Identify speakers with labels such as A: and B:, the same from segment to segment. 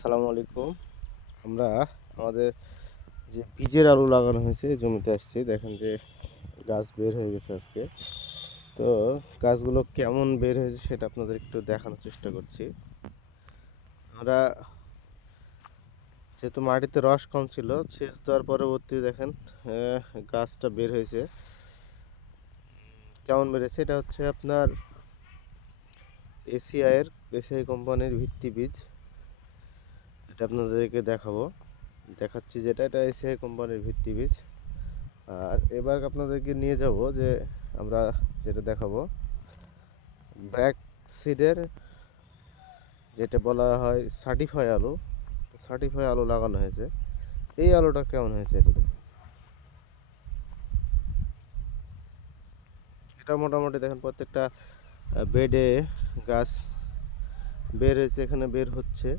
A: আসসালামু আলাইকুম। আমরা আমাদের যে বীজের আলু লাগানো হয়েছে জমিতে আসছি। দেখেন যে গাছ বের হয়ে গেছে আজকে। তো গাছগুলো কেমন বের হয়েছে সেটা আপনাদের একটু দেখানোর চেষ্টা করছি। আমরা যেহেতু মাটিতে রস কম ছিল, সেচ দেওয়ার পরবর্তী দেখেন গাছটা বের হয়েছে। কেমন বেড়েছে এটা হচ্ছে আপনার এসিআইয়ের, এসিআই কোম্পানির ভিত্তি বীজ। এটা আপনাদেরকে দেখাবো। দেখাচ্ছি যেটা, এটা এসিআই কোম্পানির ভিত্তি বীজ। আর এবার আপনাদেরকে নিয়ে যাব যে আমরা যেটা দেখাবো। ব্র্যাক সিডের যেটা বলা হয় সার্টিফাই আলু সার্টিফাই আলু লাগানো হয়েছে। এই আলুটা কেমন হয়েছে এটা দেখুন। এটা মোটামুটি দেখেন, প্রত্যেকটা বেডে গাছ বের হয়েছে, এখানে বের হচ্ছে।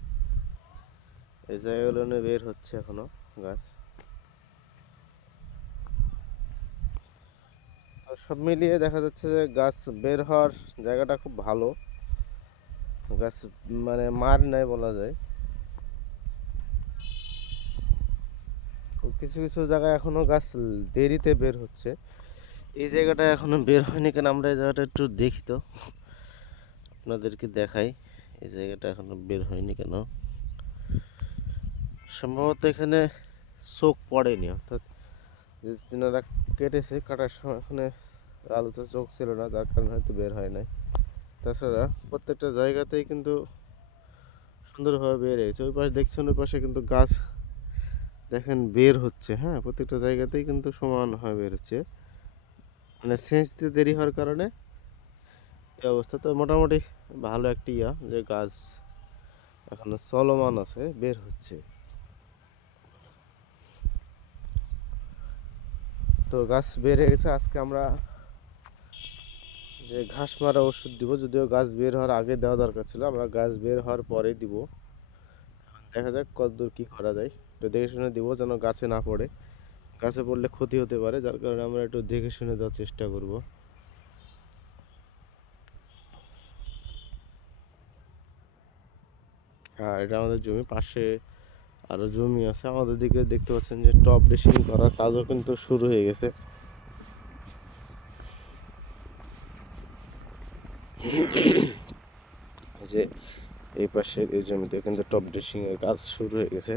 A: এই জায়গাগুলো বের হচ্ছে এখনও গাছ। তো সব মিলিয়ে দেখা যাচ্ছে যে গাছ বের হওয়ার জায়গাটা খুব ভালো। গাছ মানে মার নাই বলা যায়। কিছু কিছু জায়গায় এখনও গাছ দেরিতে বের হচ্ছে। এই জায়গাটা এখনও বের হয়নি কেন? আমরা এই জায়গাটা একটু দেখি তো। আপনাদেরকে দেখাই। এই জায়গাটা এখনও বের হয়নি কেন? সম্ভবত এখানে চোখ পড়েনি, অর্থাৎ যেনারা কেটেছে, কাটার সময় এখানে আলুতে চোখ ছিল না, যার কারণে হয়তো বের হয় নাই। তাছাড়া প্রত্যেকটা জায়গাতেই কিন্তু সুন্দরভাবে বের হয়েছে। ওই পাশে দেখছেন, ওই পাশে কিন্তু গাছ দেখেন বের হচ্ছে হ্যাঁ? প্রত্যেকটা জায়গাতেই কিন্তু সমানভাবে বের হচ্ছে। মানে সেচ দিতে দেরি হওয়ার কারণে এই অবস্থা। তো মোটামুটি ভালো একটি ইয়া যে গাছ এখনও চলমান আছে, বের হচ্ছে। তো গাছ বের হয়ে গেছে, আজকে আমরা যে ঘাস মারা ওষুধ দিব, যদিও গাছ বের হওয়ার আগে দেওয়া দরকার ছিল, আমরা গাছ বের হওয়ার পরেই দিব। দেখা যাক কতদূর কী করা যায়। একটু দেখে শুনে দিব যেন গাছে না পড়ে। গাছে পড়লে ক্ষতি হতে পারে, যার কারণে আমরা একটু দেখে শুনে দেওয়ার চেষ্টা করব। আর এটা আমাদের জমি, পাশে আরও জমি আছে। আমাদের দিকে দেখতে পাচ্ছেন যে টপ ড্রেসিং করার কাজও কিন্তু শুরু হয়ে গেছে। যে এই পাশের এই জমিতে কিন্তু টপ ড্রেসিং এর কাজ শুরু হয়ে গেছে।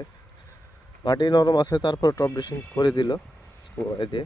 A: মাটি নরম আছে, তারপর টপ ড্রেসিং করে দিল। দিয়ে